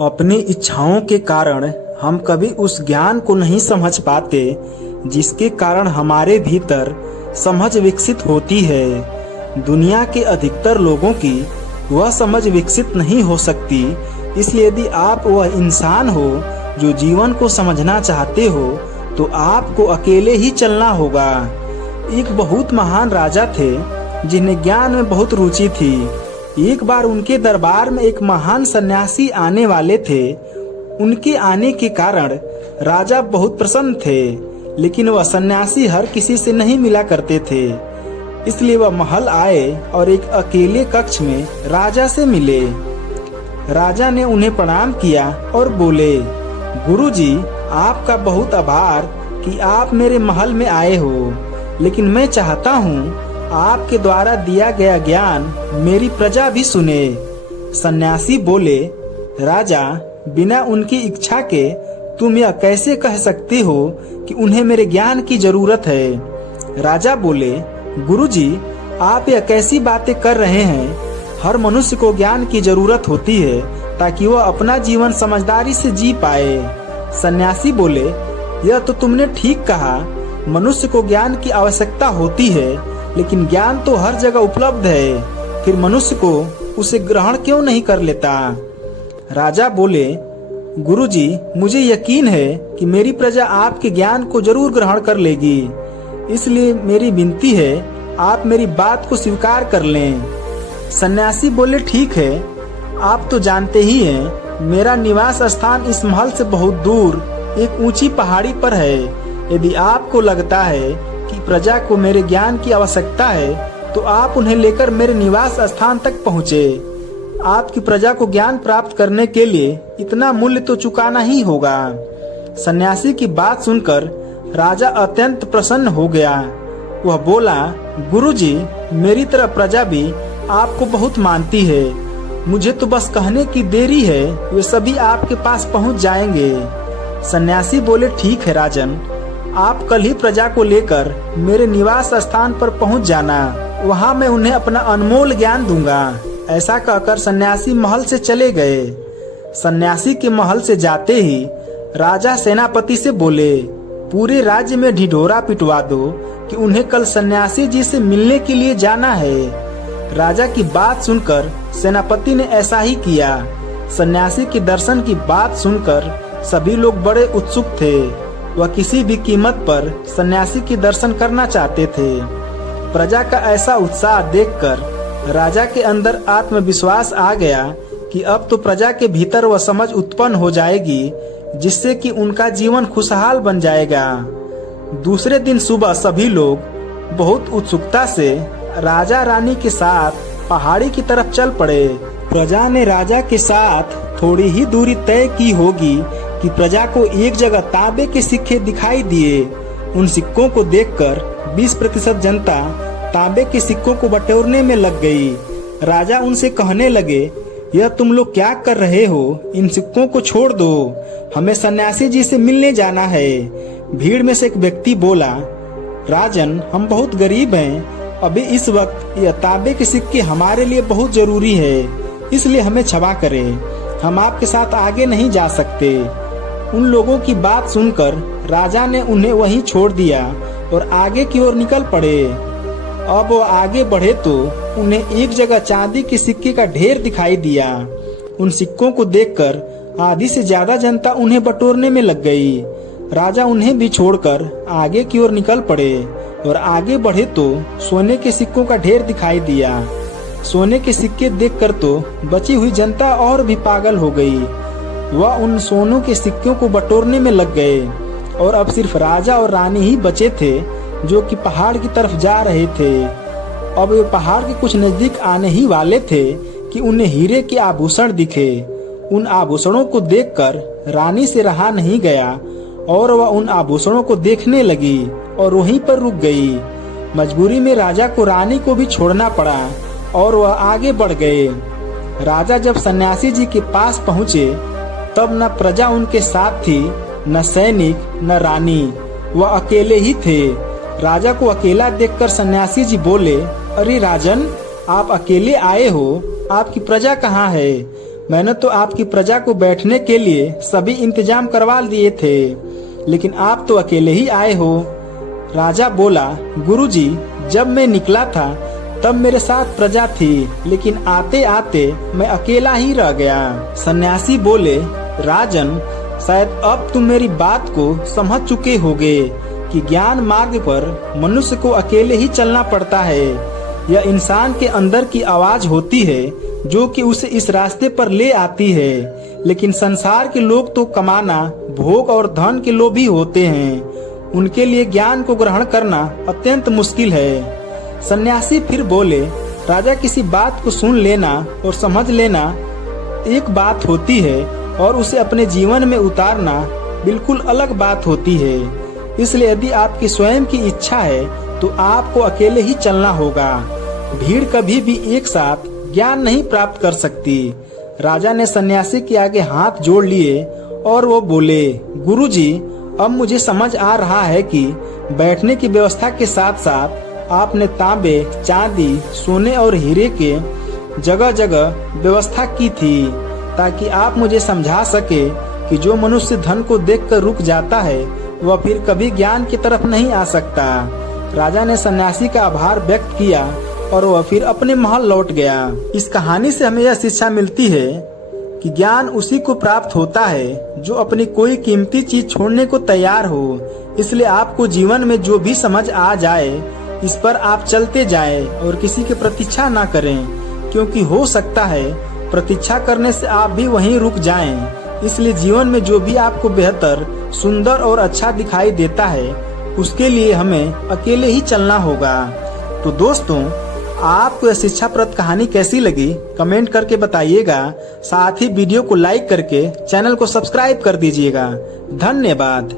अपनी इच्छाओं के कारण हम कभी उस ज्ञान को नहीं समझ पाते जिसके कारण हमारे भीतर समझ विकसित होती है। दुनिया के अधिकतर लोगों की वह समझ विकसित नहीं हो सकती। इसलिए यदि आप वह इंसान हो जो जीवन को समझना चाहते हो तो आपको अकेले ही चलना होगा। एक बहुत महान राजा थे जिन्हें ज्ञान में बहुत रुचि थी। एक बार उनके दरबार में एक महान सन्यासी आने वाले थे। उनके आने के कारण राजा बहुत प्रसन्न थे, लेकिन वह सन्यासी हर किसी से नहीं मिला करते थे। इसलिए वह महल आए और एक अकेले कक्ष में राजा से मिले। राजा ने उन्हें प्रणाम किया और बोले, गुरुजी, आपका बहुत आभार कि आप मेरे महल में आए हो, लेकिन मैं चाहता हूँ आपके द्वारा दिया गया ज्ञान मेरी प्रजा भी सुने। सन्यासी बोले, राजा, बिना उनकी इच्छा के तुम यह कैसे कह सकते हो कि उन्हें मेरे ज्ञान की जरूरत है। राजा बोले, गुरुजी, आप यह कैसी बातें कर रहे हैं। हर मनुष्य को ज्ञान की जरूरत होती है ताकि वह अपना जीवन समझदारी से जी पाए। सन्यासी बोले, यह तो तुमने ठीक कहा, मनुष्य को ज्ञान की आवश्यकता होती है, लेकिन ज्ञान तो हर जगह उपलब्ध है, फिर मनुष्य को उसे ग्रहण क्यों नहीं कर लेता। राजा बोले, गुरुजी, मुझे यकीन है कि मेरी प्रजा आपके ज्ञान को जरूर ग्रहण कर लेगी, इसलिए मेरी विनती है आप मेरी बात को स्वीकार कर लें। सन्यासी बोले, ठीक है, आप तो जानते ही हैं मेरा निवास स्थान इस महल से बहुत दूर एक ऊंची पहाड़ी पर है। यदि आपको लगता है कि प्रजा को मेरे ज्ञान की आवश्यकता है तो आप उन्हें लेकर मेरे निवास स्थान तक पहुँचे। आपकी प्रजा को ज्ञान प्राप्त करने के लिए इतना मूल्य तो चुकाना ही होगा। सन्यासी की बात सुनकर राजा अत्यंत प्रसन्न हो गया। वह बोला, गुरुजी, मेरी तरह प्रजा भी आपको बहुत मानती है। मुझे तो बस कहने की देरी है, वे सभी आपके पास पहुंच जाएंगे। सन्यासी बोले, ठीक है राजन, आप कल ही प्रजा को लेकर मेरे निवास स्थान पर पहुंच जाना, वहां मैं उन्हें अपना अनमोल ज्ञान दूंगा। ऐसा कहकर सन्यासी महल से चले गए। सन्यासी के महल से जाते ही राजा सेनापति से बोले, पूरे राज्य में ढिढोरा पिटवा दो कि उन्हें कल सन्यासी जी से मिलने के लिए जाना है। राजा की बात सुनकर सेनापति ने ऐसा ही किया। सन्यासी के दर्शन की बात सुनकर सभी लोग बड़े उत्सुक थे। वह किसी भी कीमत पर सन्यासी के दर्शन करना चाहते थे। प्रजा का ऐसा उत्साह देखकर राजा के अंदर आत्मविश्वास आ गया कि अब तो प्रजा के भीतर वह समझ उत्पन्न हो जाएगी जिससे कि उनका जीवन खुशहाल बन जाएगा। दूसरे दिन सुबह सभी लोग बहुत उत्सुकता से राजा रानी के साथ पहाड़ी की तरफ चल पड़े। प्रजा ने राजा के साथ थोड़ी ही दूरी तय की होगी कि प्रजा को एक जगह तांबे के सिक्के दिखाई दिए। उन सिक्कों को देखकर 20% जनता तांबे के सिक्कों को बटोरने में लग गई। राजा उनसे कहने लगे, यह तुम लोग क्या कर रहे हो? इन सिक्कों को छोड़ दो, हमें सन्यासी जी से मिलने जाना है। भीड़ में से एक व्यक्ति बोला, राजन, हम बहुत गरीब हैं, अभी इस वक्त यह तांबे के सिक्के हमारे लिए बहुत जरूरी है, इसलिए हमें क्षमा करें, हम आपके साथ आगे नहीं जा सकते। उन लोगों की बात सुनकर राजा ने उन्हें वहीं छोड़ दिया और आगे की ओर निकल पड़े। अब वो आगे बढ़े तो उन्हें एक जगह चांदी के सिक्के का ढेर दिखाई दिया। उन सिक्कों को देखकर आधी से ज्यादा जनता उन्हें बटोरने में लग गई। राजा उन्हें भी छोड़कर आगे की ओर निकल पड़े और आगे बढ़े तो सोने के सिक्कों का ढेर दिखाई दिया। सोने के सिक्के देखकर तो बची हुई जनता और भी पागल हो गई। वह उन सोनों के सिक्कों को बटोरने में लग गए और अब सिर्फ राजा और रानी ही बचे थे जो कि पहाड़ की तरफ जा रहे थे। अब वे पहाड़ के कुछ नजदीक आने ही वाले थे कि उन्हें हीरे के आभूषण दिखे। उन आभूषणों को देखकर रानी से रहा नहीं गया और वह उन आभूषणों को देखने लगी और वहीं पर रुक गई। मजबूरी में राजा को रानी को भी छोड़ना पड़ा और वह आगे बढ़ गए। राजा जब सन्यासी जी के पास पहुँचे तब न प्रजा उनके साथ थी, न सैनिक, न रानी, वह अकेले ही थे। राजा को अकेला देखकर सन्यासी जी बोले, अरे राजन, आप अकेले आए हो, आपकी प्रजा कहाँ है? मैंने तो आपकी प्रजा को बैठने के लिए सभी इंतजाम करवा दिए थे, लेकिन आप तो अकेले ही आए हो। राजा बोला, गुरुजी, जब मैं निकला था तब मेरे साथ प्रजा थी, लेकिन आते आते मैं अकेला ही रह गया। सन्यासी बोले, राजन, शायद अब तुम मेरी बात को समझ चुके होगे कि ज्ञान मार्ग पर मनुष्य को अकेले ही चलना पड़ता है। यह इंसान के अंदर की आवाज होती है जो कि उसे इस रास्ते पर ले आती है, लेकिन संसार के लोग तो कमाना, भोग और धन के लोभी होते हैं। उनके लिए ज्ञान को ग्रहण करना अत्यंत मुश्किल है। सन्यासी फिर बोले, राजा, किसी बात को सुन लेना और समझ लेना एक बात होती है और उसे अपने जीवन में उतारना बिल्कुल अलग बात होती है। इसलिए यदि आपकी स्वयं की इच्छा है तो आपको अकेले ही चलना होगा। भीड़ कभी भी एक साथ ज्ञान नहीं प्राप्त कर सकती। राजा ने सन्यासी के आगे हाथ जोड़ लिए और वो बोले, गुरुजी, अब मुझे समझ आ रहा है कि बैठने की व्यवस्था के साथ साथ आपने तांबे, चांदी, सोने और हीरे के जगह जगह व्यवस्था की थी, ताकि आप मुझे समझा सके कि जो मनुष्य धन को देखकर रुक जाता है वह फिर कभी ज्ञान की तरफ नहीं आ सकता। राजा ने सन्यासी का आभार व्यक्त किया और वह फिर अपने महल लौट गया। इस कहानी से हमें यह शिक्षा मिलती है कि ज्ञान उसी को प्राप्त होता है जो अपनी कोई कीमती चीज छोड़ने को तैयार हो। इसलिए आपको जीवन में जो भी समझ आ जाए इस पर आप चलते जाएं और किसी की प्रतीक्षा ना करें, क्योंकि हो सकता है प्रतीक्षा करने से आप भी वहीं रुक जाएं। इसलिए जीवन में जो भी आपको बेहतर, सुंदर और अच्छा दिखाई देता है उसके लिए हमें अकेले ही चलना होगा। तो दोस्तों, आपको यह शिक्षाप्रद कहानी कैसी लगी कमेंट करके बताइएगा। साथ ही वीडियो को लाइक करके चैनल को सब्सक्राइब कर दीजिएगा। धन्यवाद।